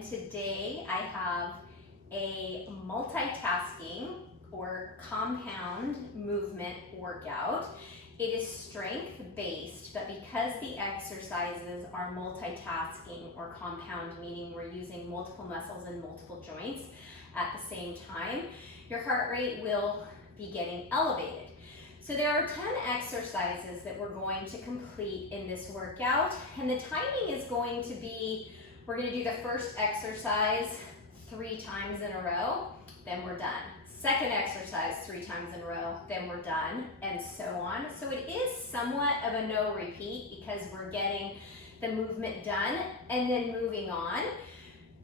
and today I have a multitasking or compound movement workout. It is strength-based, but because the exercises are multitasking or compound, meaning we're using multiple muscles and multiple joints at the same time, your heart rate will be getting elevated. So there are 10 exercises that we're going to complete in this workout, and the timing is going to be, we're going to do the first exercise 3 times in a row, then we're done. Second exercise 3 times in a row, then we're done, and so on. So it is somewhat of a no repeat because we're getting the movement done and then moving on.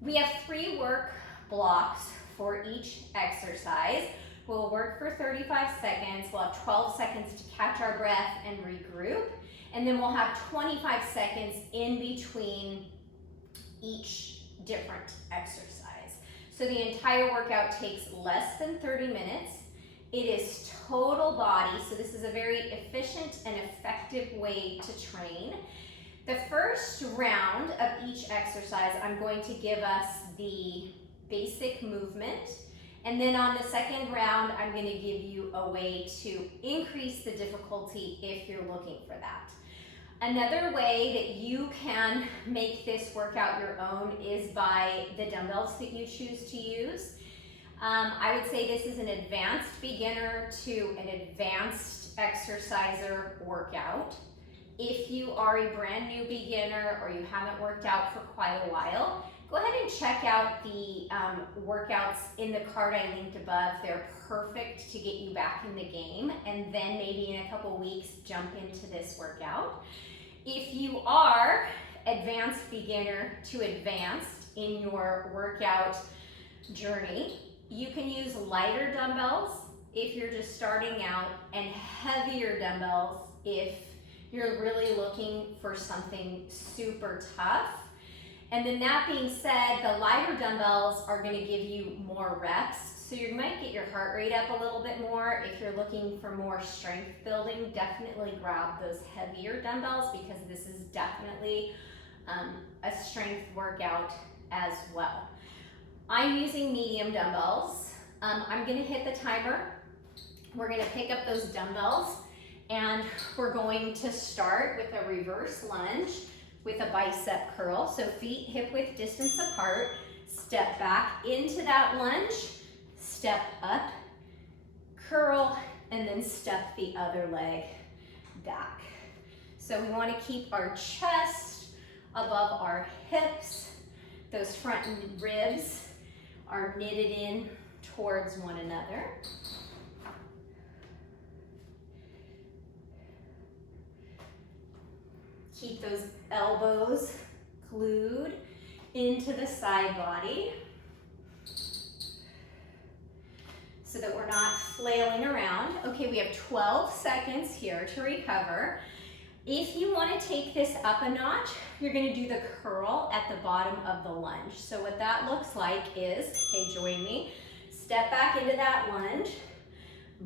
We have 3 work blocks for each exercise. We'll work for 35 seconds. We'll have 12 seconds to catch our breath and regroup. And then we'll have 25 seconds in between each different exercise. So the entire workout takes less than 30 minutes. It is total body, so this is a very efficient and effective way to train. The first round of each exercise, I'm going to give us the basic movement. And then on the second round, I'm going to give you a way to increase the difficulty if you're looking for that. Another way that you can make this workout your own is by the dumbbells that you choose to use. I would say this is an advanced beginner to an advanced exerciser workout. If you are a brand new beginner or you haven't worked out for quite a while, go ahead and check out the workouts in the card I linked above. They're perfect to get you back in the game, and then maybe in a couple weeks jump into this workout. If you are advanced beginner to advanced in your workout journey, you can use lighter dumbbells if you're just starting out, and heavier dumbbells if you're really looking for something super tough. And then that being said, the lighter dumbbells are going to give you more reps, so you might get your heart rate up a little bit more. If you're looking for more strength building, definitely grab those heavier dumbbells because this is definitely a strength workout as well. I'm using medium dumbbells. I'm going to hit the timer. We're going to pick up those dumbbells and we're going to start with a reverse lunge with a bicep curl. So feet hip width distance apart, step back into that lunge, step up, curl, and then step the other leg back. So we want to keep our chest above our hips. Those front ribs are knitted in towards one another. Keep those elbows glued into the side body so that we're not flailing around. Okay, we have 12 seconds here to recover. If you want to take this up a notch, you're going to do the curl at the bottom of the lunge. So what that looks like is, okay, join me, step back into that lunge,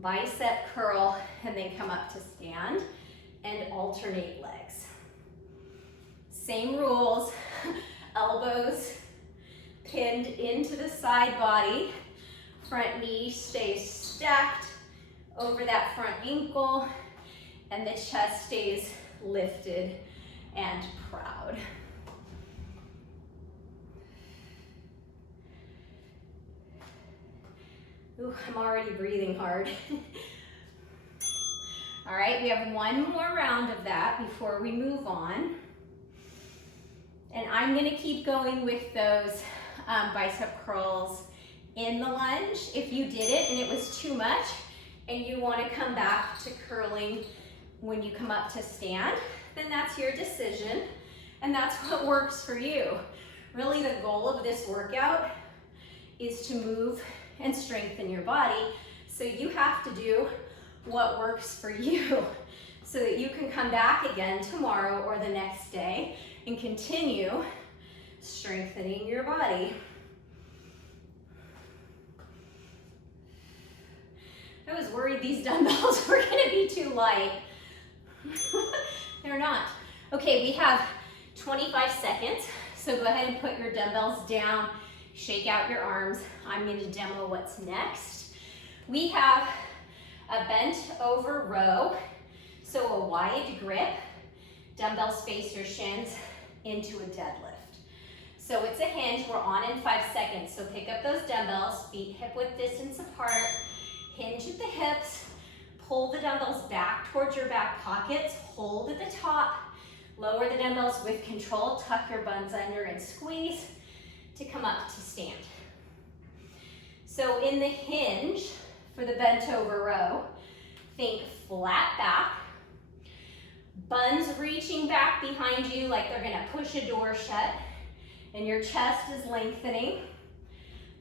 bicep curl, and then come up to stand and alternate legs. Same rules, elbows pinned into the side body, front knee stays stacked over that front ankle, and the chest stays lifted and proud. Ooh, I'm already breathing hard. All right, we have one more round of that before we move on. And I'm gonna keep going with those bicep curls in the lunge. If you did it and it was too much and you wanna come back to curling when you come up to stand, then that's your decision and that's what works for you. Really the goal of this workout is to move and strengthen your body, so you have to do what works for you so that you can come back again tomorrow or the next day and continue strengthening your body. I was worried these dumbbells were going to be too light. They're not. Okay, we have 25 seconds. So go ahead and put your dumbbells down, shake out your arms. I'm going to demo what's next. We have a bent over row, so a wide grip. Dumbbells face your shins into a deadlift. So it's a hinge, we're on in 5 seconds. So pick up those dumbbells, feet hip width distance apart, hinge at the hips, pull the dumbbells back towards your back pockets, hold at the top, lower the dumbbells with control, tuck your buns under and squeeze to come up to stand. So in the hinge for the bent over row, think flat back, buns reaching back behind you like they're gonna push a door shut, and your chest is lengthening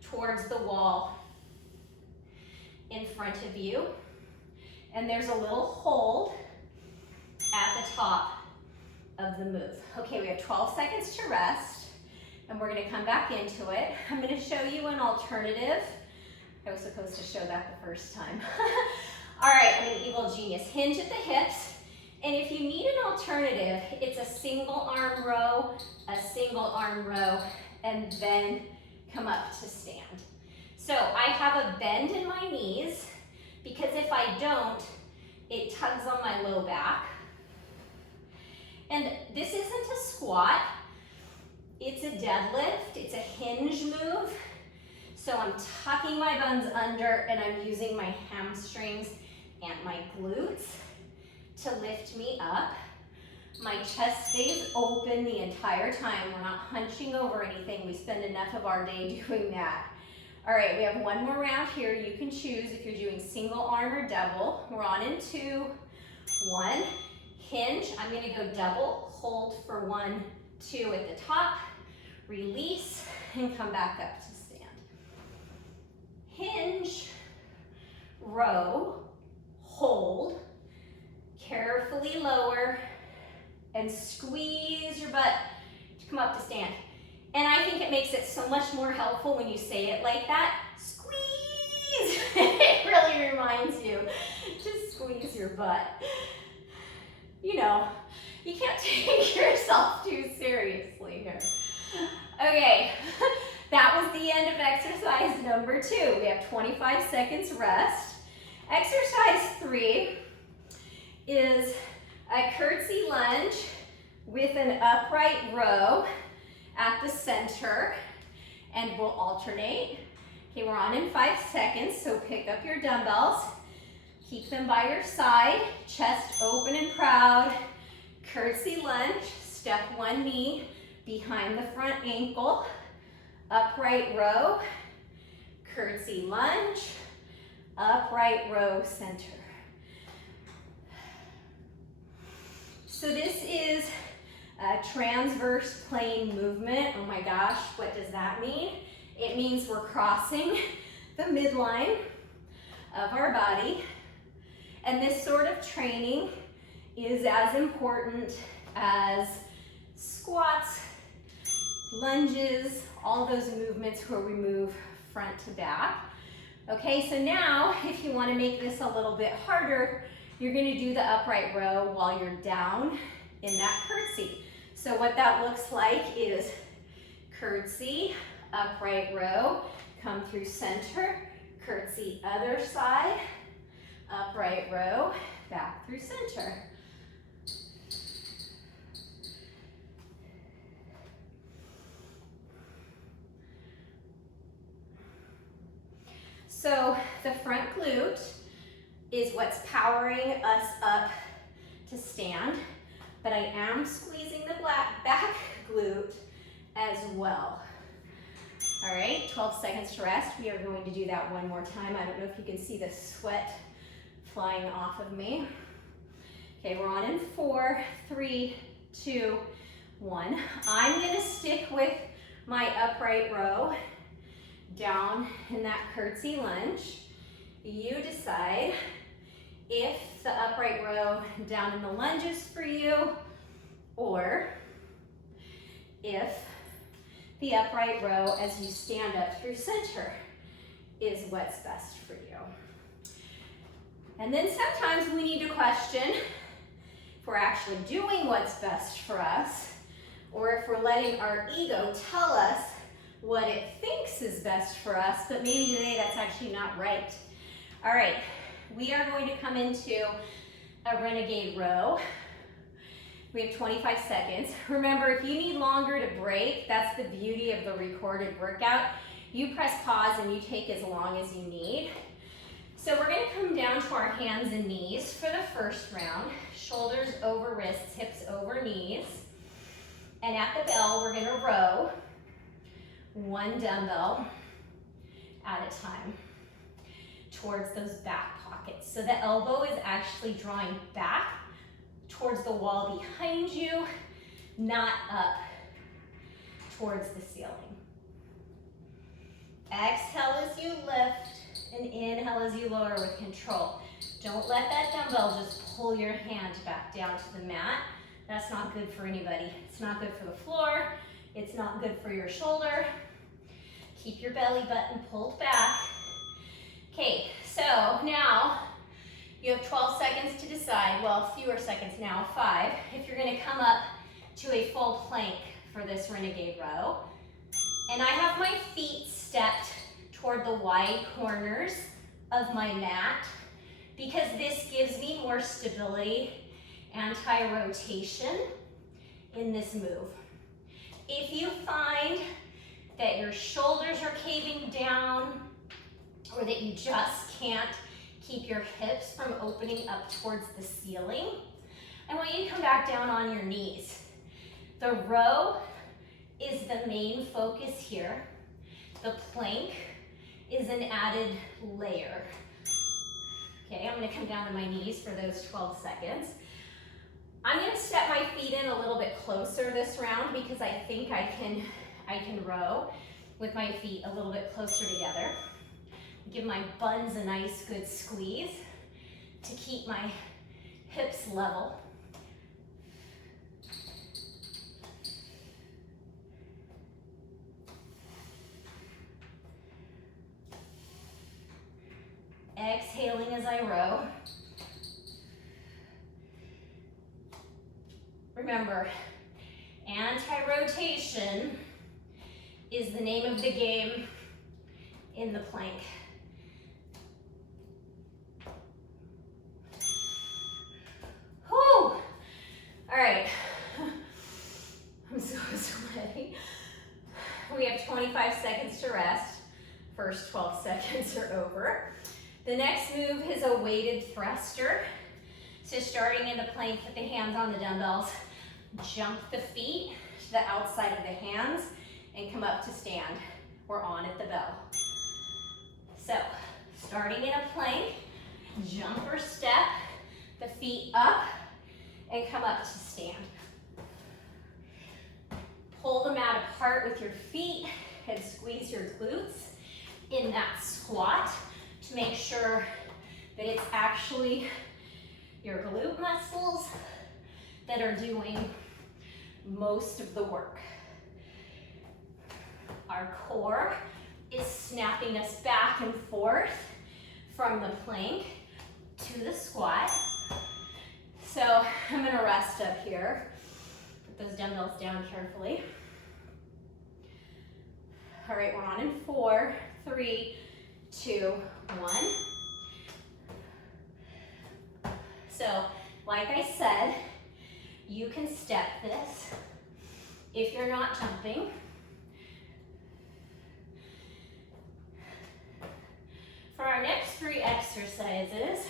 towards the wall in front of you. And there's a little hold at the top of the move. Okay, we have 12 seconds to rest, and we're gonna come back into it. I'm gonna show you an alternative. I was supposed to show that the first time. All right, I'm an evil genius. Hinge at the hips, and if you need an alternative, it's a single arm row, and then come up to stand. So I have a bend in my knees, because if I don't, it tugs on my low back. And this isn't a squat, it's a deadlift, it's a hinge move. So I'm tucking my buns under and I'm using my hamstrings and my glutes to lift me up. My chest stays open the entire time. We're not hunching over anything. We spend enough of our day doing that. All right, we have one more round here. You can choose if you're doing single arm or double. We're on in 2, 1. Hinge, I'm gonna go double, hold for 1, 2 at the top, release, and come back up to stand. Hinge, row, hold, carefully lower, and squeeze your butt to come up to stand. And I think it makes it so much more helpful when you say it like that. Squeeze! It really reminds you to squeeze your butt. You know, you can't take yourself too seriously here. Okay, that was the end of exercise number 2. We have 25 seconds rest. Exercise 3 is a curtsy lunge with an upright row at the center, and we'll alternate. Okay, we're on in 5 seconds, so pick up your dumbbells. Keep them by your side, chest open and proud. Curtsy lunge, step one knee behind the front ankle. Upright row, curtsy lunge, upright row center. So this is a transverse plane movement. Oh my gosh, what does that mean? It means we're crossing the midline of our body. And this sort of training is as important as squats, lunges, all those movements where we move front to back. Okay, so now if you want to make this a little bit harder, you're going to do the upright row while you're down in that curtsy. So what that looks like is curtsy, upright row, come through center, curtsy other side, upright row, back through center. So the front glute is what's powering us up to stand, but I am squeezing the back glute as well. All right, 12 seconds to rest. We are going to do that one more time. I don't know if you can see the sweat flying off of me. Okay, we're on in 4, 3, 2, 1. I'm gonna stick with my upright row down in that curtsy lunge. You decide if the upright row down in the lunge is for you, or if the upright row as you stand up through center is what's best for you. And then sometimes we need to question if we're actually doing what's best for us, or if we're letting our ego tell us what it thinks is best for us, but maybe today that's actually not right. All right, we are going to come into a Renegade Row. We have 25 seconds. Remember, if you need longer to break, that's the beauty of the recorded workout. You press pause and you take as long as you need. So we're gonna come down to our hands and knees for the first round. Shoulders over wrists, hips over knees. And at the bell, we're gonna row one dumbbell at a time towards those back pockets. So the elbow is actually drawing back towards the wall behind you, not up towards the ceiling. Exhale as you lift, and inhale as you lower with control. Don't let that dumbbell just pull your hand back down to the mat. That's not good for anybody. It's not good for the floor. It's not good for your shoulder. Keep your belly button pulled back. Okay, so now you have 12 seconds to decide, well, fewer seconds now, 5, if you're gonna come up to a full plank for this Renegade Row. And I have my feet stepped toward the wide corners of my mat because this gives me more stability, anti-rotation in this move. If you find that your shoulders are caving down or that you just can't keep your hips from opening up towards the ceiling, I want you to come back down on your knees. The row is the main focus here. The plank is an added layer. Okay, I'm gonna come down to my knees for those 12 seconds. I'm gonna step my feet in a little bit closer this round because I think I can row with my feet a little bit closer together. Give my buns a nice good squeeze to keep my hips level. Exhaling as I row. Remember, anti-rotation is the name of the game in the plank. Whew! All right, I'm so sweaty. We have 25 seconds to rest. First 12 seconds are over. The next move is a weighted thruster. So starting in the plank, put the hands on the dumbbells, jump the feet to the outside of the hands, and come up to stand. We're on at the bell. So, starting in a plank, jump or step, the feet up, and come up to stand. Pull the mat apart with your feet and squeeze your glutes in that squat to make sure that it's actually your glute muscles that are doing most of the work. Our core is snapping us back and forth from the plank to the squat. So I'm gonna rest up here. Put those dumbbells down carefully. All right, we're on in 4, 3, 2, 1. So, like I said, you can step this if you're not jumping. For our next 3 exercises,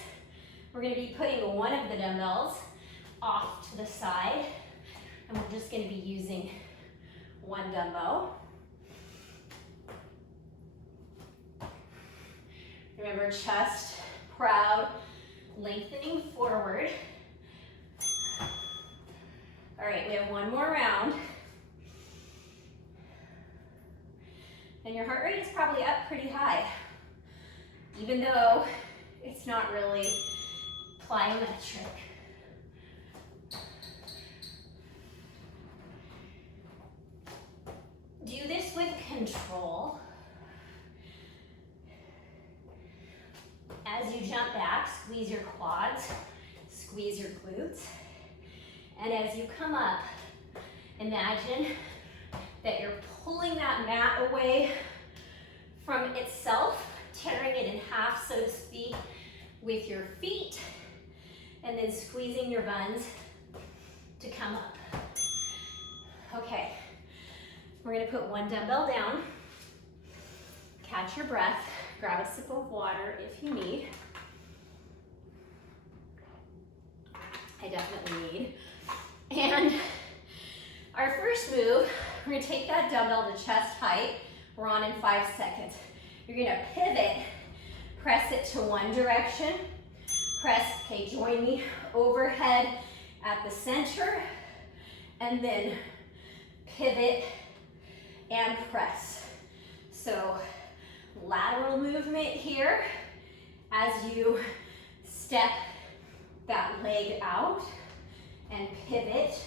we're going to be putting one of the dumbbells off to the side, and we're just going to be using one dumbbell. Remember, chest proud, lengthening forward. All right, we have one more round. And your heart rate is probably up pretty high, even though it's not really plyometric. Do this with control. As you jump back, squeeze your quads, squeeze your glutes. And as you come up, Imagine that you're pulling that mat away from itself, tearing it in half, so to speak, with your feet, and then squeezing your buns to come up. Okay, we're gonna put one dumbbell down, catch your breath, grab a sip of water if you need. I definitely need. And our first move, we're gonna take that dumbbell to chest height. We're on in 5 seconds. You're gonna pivot, press it to one direction, press, okay, join me overhead at the center, and then pivot and press. So lateral movement here as you step that leg out and pivot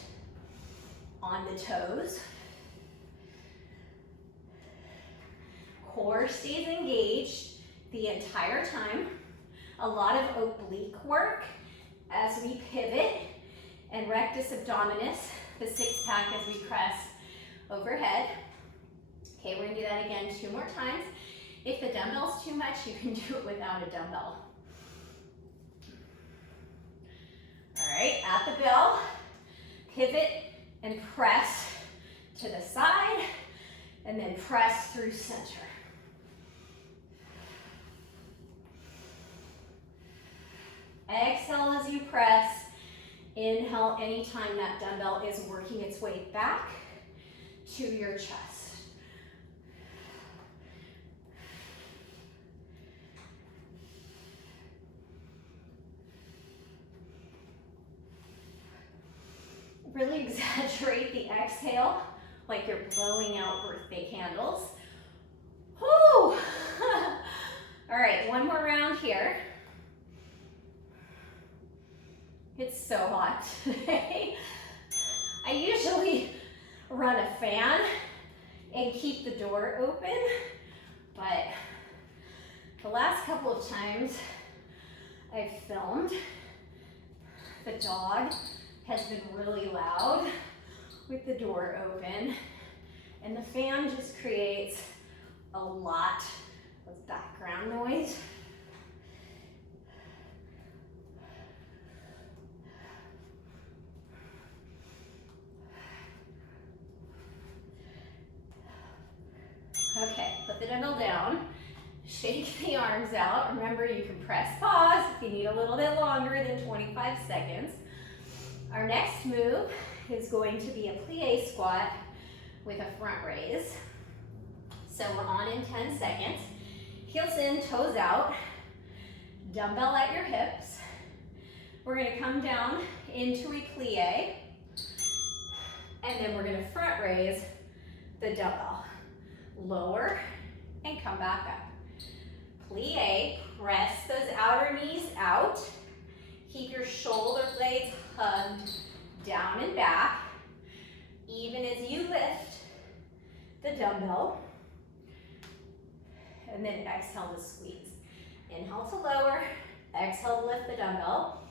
on the toes. Core stays engaged the entire time. A lot of oblique work as we pivot, and rectus abdominis, the six pack as we press overhead. Okay, we're gonna do that again 2 more times. If the dumbbell's too much, you can do it without a dumbbell. All right, at the bell, pivot and press to the side, and then press through center. Exhale as you press. Inhale anytime that dumbbell is working its way back to your chest. Really exaggerate the exhale like you're blowing out birthday candles. Whoo! All right, one more round here. It's so hot today. I usually run a fan and keep the door open, but the last couple of times I've filmed, the dog has been really loud with the door open, and the fan just creates a lot of background noise. Okay, put the dumbbell down, shake the arms out. Remember, you can press pause if you need a little bit longer than 25 seconds. Our next move is going to be a plie squat with a front raise. So we're on in 10 seconds. Heels in, toes out, dumbbell at your hips. We're gonna come down into a plie, and then we're gonna front raise the dumbbell. Lower and come back up. Plie, press those outer knees out. Keep your shoulder blades hugged down and back, even as you lift the dumbbell. And then exhale to squeeze. Inhale to lower, exhale to lift the dumbbell.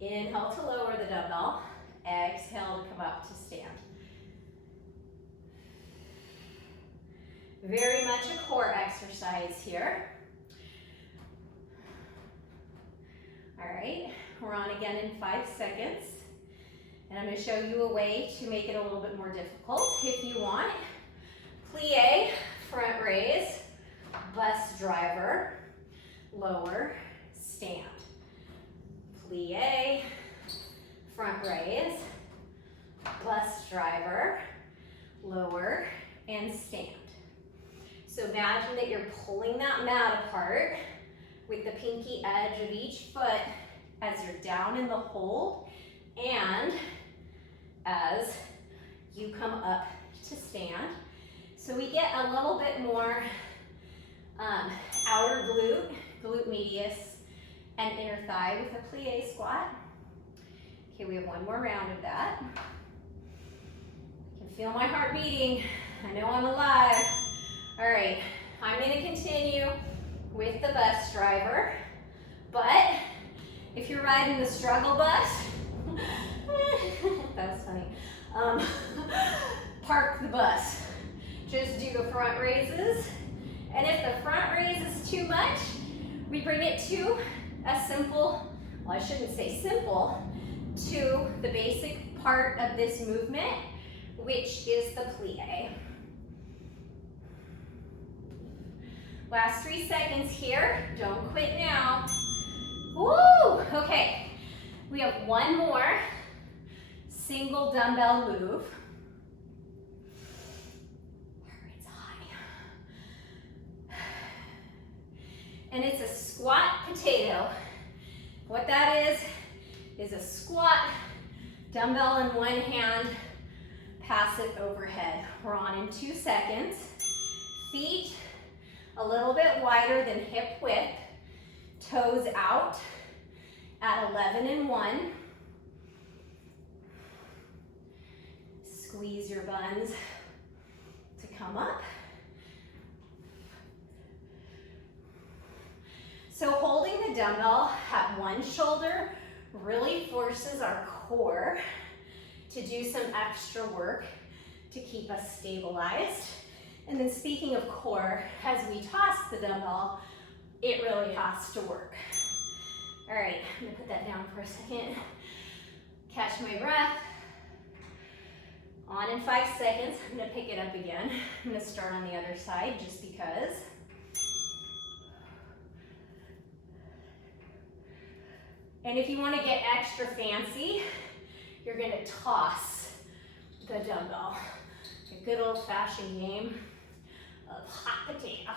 Inhale to lower the dumbbell, exhale to come up to stand. Very much a core exercise here. All right, we're on again in 5 seconds. And I'm gonna show you a way to make it a little bit more difficult if you want. Plie, front raise, bus driver, lower, stand. Plie, front raise, bus driver, lower, and stand. So imagine that you're pulling that mat apart with the pinky edge of each foot as you're down in the hold and as you come up to stand. So we get a little bit more outer glute medius, and inner thigh with a plie squat. Okay, we have one more round of that. I can feel my heart beating. I know I'm alive. All right, I'm gonna continue with the bus driver, but if you're riding the struggle bus, that was funny. Park the bus. Just do the front raises. And if the front raise is too much, we bring it to a simple, well, I shouldn't say simple, to the basic part of this movement, which is the plie. Last 3 seconds here. Don't quit now. Woo! Okay. We have one more single dumbbell move. Heart rate's high. And it's a squat potato. What that is a squat, dumbbell in one hand, pass it overhead. We're on in 2 seconds. Feet a little bit wider than hip width. Toes out at 11 and 1. Squeeze your buns to come up. So holding the dumbbell at one shoulder really forces our core to do some extra work to keep us stabilized. And then speaking of core, as we toss the dumbbell, it really has to work. All right, I'm gonna put that down for a second. Catch my breath. On in 5 seconds, I'm gonna pick it up again. I'm gonna start on the other side just because. And if you wanna get extra fancy, you're gonna toss the dumbbell. A good old-fashioned game of hot potato.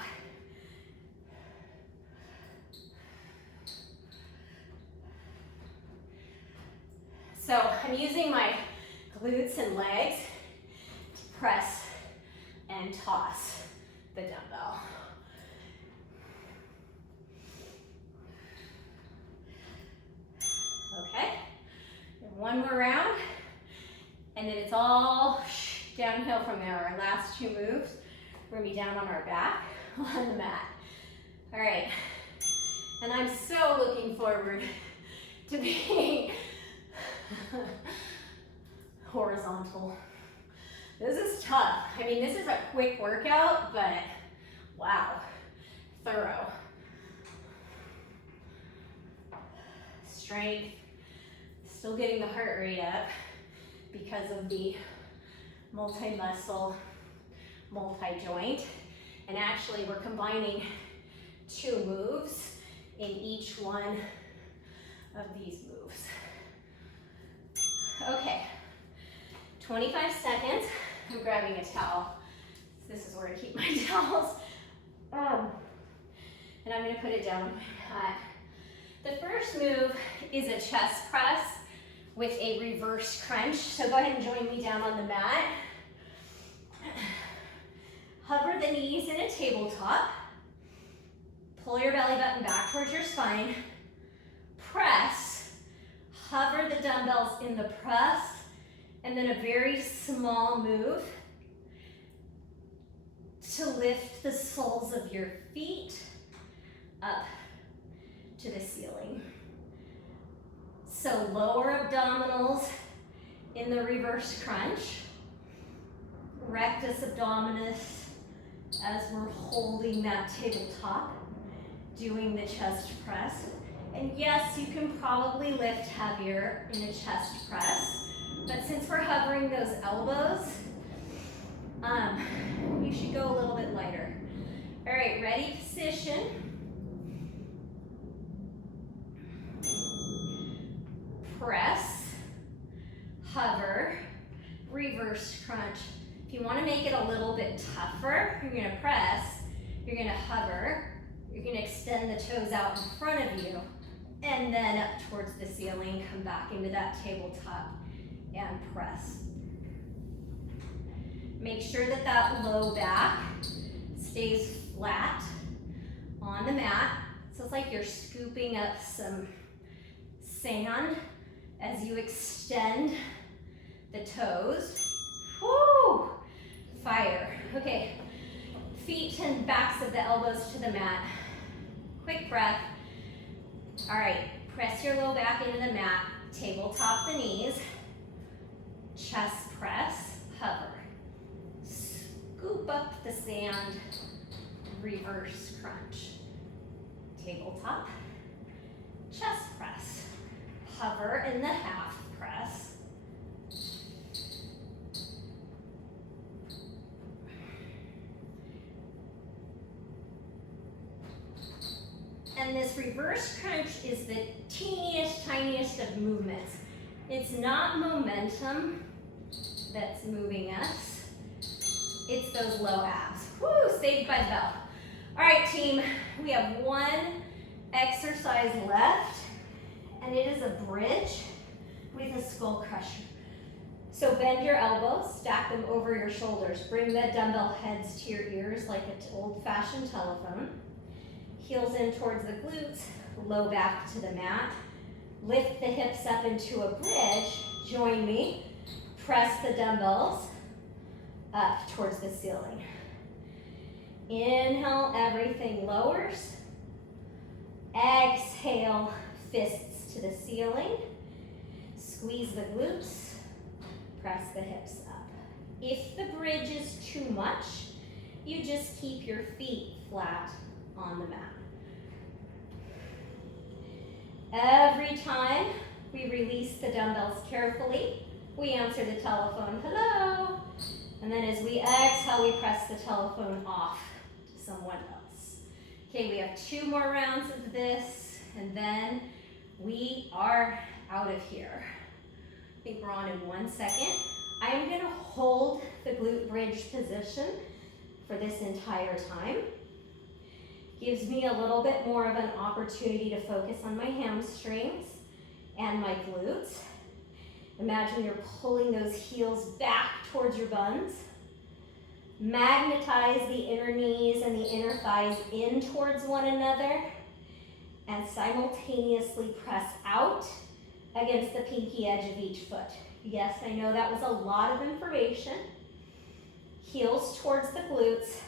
So I'm using my glutes and legs to press and toss the dumbbell. Okay, one more round, and then it's all downhill from there. Our last 2 moves, we're gonna be down on our back on the mat. All right, and I'm so looking forward to being horizontal. This is tough. I mean, this is a quick workout, but wow, thorough. Strength, still getting the heart rate up because of the multi-muscle, multi-joint. And actually, we're combining 2 moves in each one of these moves. Okay, 25 seconds. I'm grabbing a towel. This is where I keep my towels. And I'm gonna put it down on my mat. The first move is a chest press with a reverse crunch. So go ahead and join me down on the mat. Hover the knees in a tabletop. Pull your belly button back towards your spine. Press. Hover the dumbbells in the press. And then a very small move to lift the soles of your feet up to the ceiling. So lower abdominals in the reverse crunch. Rectus abdominis as we're holding that tabletop, doing the chest press. And yes, you can probably lift heavier in a chest press, but since we're hovering those elbows, you should go a little bit lighter. All right, ready, position. Press, hover, reverse crunch. If you want to make it a little bit tougher, you're going to press, you're going to hover, you're going to extend the toes out in front of you, and then up towards the ceiling, come back into that tabletop and press. Make sure that that low back stays flat on the mat. So it's like you're scooping up some sand as you extend the toes. Woo! Fire. Okay, feet and backs of the elbows to the mat. Quick breath. All right, press your low back into the mat. Tabletop the knees. chest press, hover. Scoop up the sand, reverse crunch. Tabletop, chest press, hover in the half press. And this reverse crunch is the teeniest, tiniest of movements. It's not momentum that's moving us. It's those low abs. Woo, saved by the bell. All right, team, we have one exercise left, and it is a bridge with a skull crusher. So bend your elbows, stack them over your shoulders. Bring the dumbbell heads to your ears like an old-fashioned telephone. Heels in towards the glutes, low back to the mat. Lift the hips up into a bridge. Join me. Press the dumbbells up towards the ceiling. Inhale, everything lowers. Exhale, fists to the ceiling. Squeeze the glutes. Press the hips up. If the bridge is too much, you just keep your feet flat on the mat. Every time we release the dumbbells carefully, we answer the telephone, hello. And then as we exhale, we press the telephone off to someone else. Okay, we have 2 more rounds of this, and then we are out of here. I think we're on in 1 second. I am gonna hold the glute bridge position for this entire time. Gives me a little bit more of an opportunity to focus on my hamstrings and my glutes. Imagine you're pulling those heels back towards your buns. Magnetize the inner knees and the inner thighs in towards one another, and simultaneously press out against the pinky edge of each foot. Yes, I know that was a lot of information. Heels towards the glutes,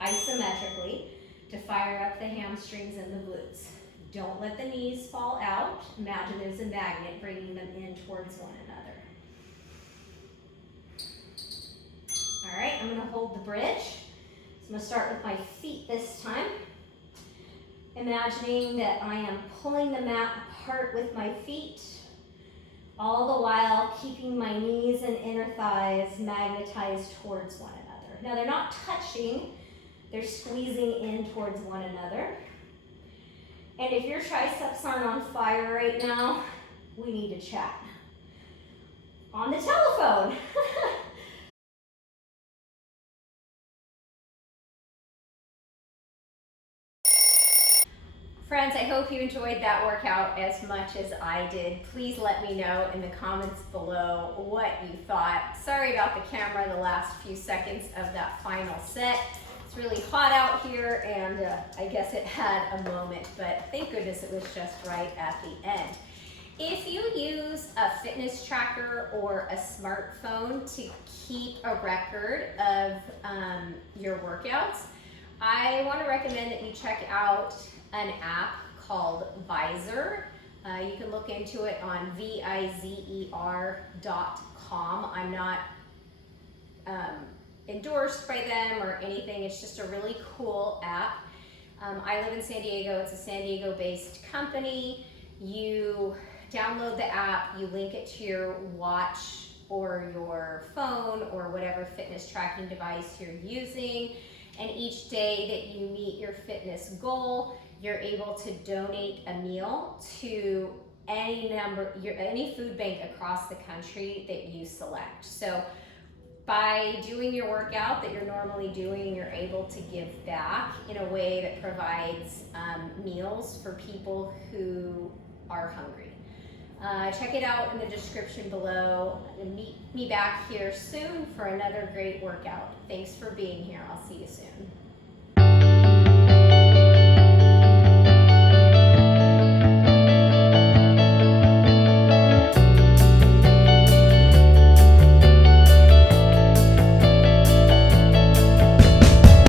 isometrically, to fire up the hamstrings and the glutes. Don't let the knees fall out. Imagine there's a magnet bringing them in towards one another. All right, I'm gonna hold the bridge. So I'm gonna start with my feet this time. Imagining that I am pulling the mat apart with my feet, all the while keeping my knees and inner thighs magnetized towards one another. Now they're not touching, they're squeezing in towards one another. And if your triceps aren't on fire right now, we need to chat. On the telephone. Friends, I hope you enjoyed that workout as much as I did. Please let me know in the comments below what you thought. Sorry about the camera the last few seconds of that final set. It's really hot out here, and I guess it had a moment, but thank goodness it was just right at the end. If you use a fitness tracker or a smartphone to keep a record of your workouts, I want to recommend that you check out an app called Visor. You can look into it on vizer.com. I'm not endorsed by them or anything. It's just a really cool app. I live in San Diego. It's a San Diego based company. You download the app, you link it to your watch or your phone or whatever fitness tracking device you're using. And each day that you meet your fitness goal, you're able to donate a meal to any food bank across the country that you select. So by doing your workout that you're normally doing, you're able to give back in a way that provides meals for people who are hungry. Check it out in the description below, and meet me back here soon for another great workout. Thanks for being here. I'll see you soon.